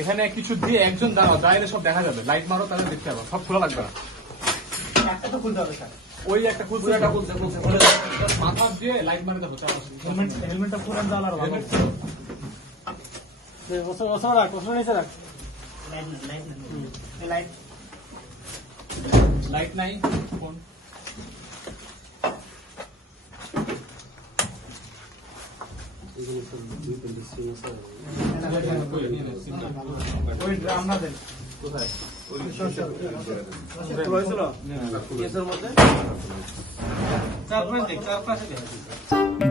এখানে কিছু দিয়ে একজন দাঁড়াও, দাঁড়িয়ে সব দেখা যাবে। লাইট মারো তাহলে দেখতে পাবো, সব খোলা লাগবে না। একটা তো খুলতে হবে স্যার। ওই একটা খুলছে, মাথা দিয়ে লাইট মারে দেবো। হেলমেটটা পুরান দাও আর ভালো। ওসব রাখ, ওসব নিচে রাখ। লাইট নাই ফোন। ওই ড্রাম না দেন কোথায়?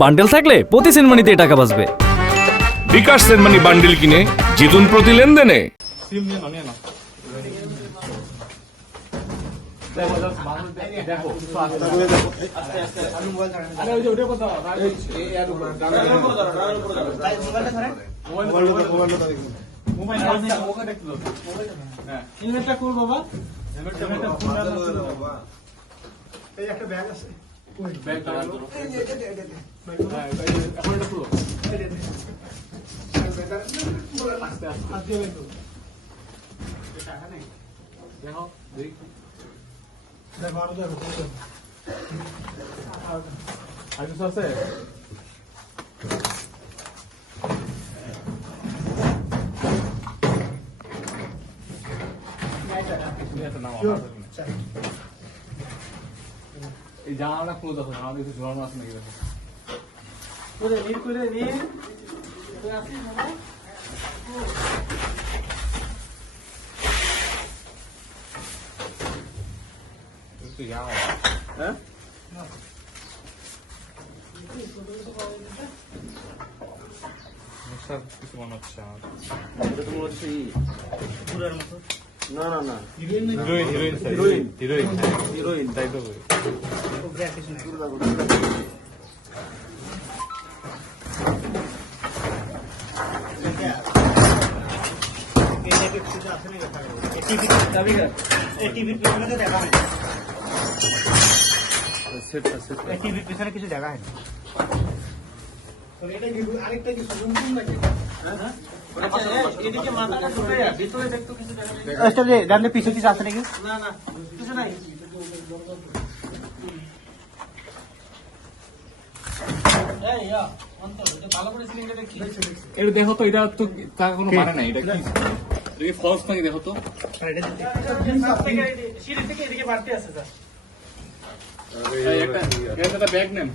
বান্ডেল থাকলে প্রতি সেনমানিতে টাকা বাঁচবে। বিকাশ সেনমানি বান্ডিল কিনে জিতুন প্রতি লেনদেনে। সিম নিয়ে নাও, নিয়ে নাও। দেখো দেখো কিছু আছে। আমি মোবাইল ধরেন। আরে ওই যে ওটা কথা মোবাইল ওখানে দেখতে দাও। হ্যাঁ হেলমেটটা খুল বাবা। হেলমেটটা বাবা। এই একটা ব্যাগ আছে। ব্যাগ দাও। হ্যাঁ এখন এটা খুলো। আস্তে আস্তে দেখো, দেখি আর কিছু আছে? এই জানালা খুলে দেখো, আমাদের কিছু ঝোলানো আছে নাকি দেখো। হ্যাঁ কিছু মনে হচ্ছে আমার। হিরোইন হিরোইন তাই তো। টিভির পিছনে তো দেখা হয় না। টিভির পিছনে কিছু দেখা হয় না। আরেকটা কি সুন্দর লাগে? এদিকে মাথাটা ঢুকে যায়, ভিতরে দেখতো কিছু দেখা যায়। আচ্ছা যে জানলে পিছু কিছু আছে নাকি? না না, কিছু নাই। এটা দেখো তো, এটা তো টাকা কোনো মানে নাই। এটা কি ফলস নাকি দেখো তো। সিঁড়ি থেকে এদিকে বাড়তে আছে স্যার। একটা ব্যাগ নেন।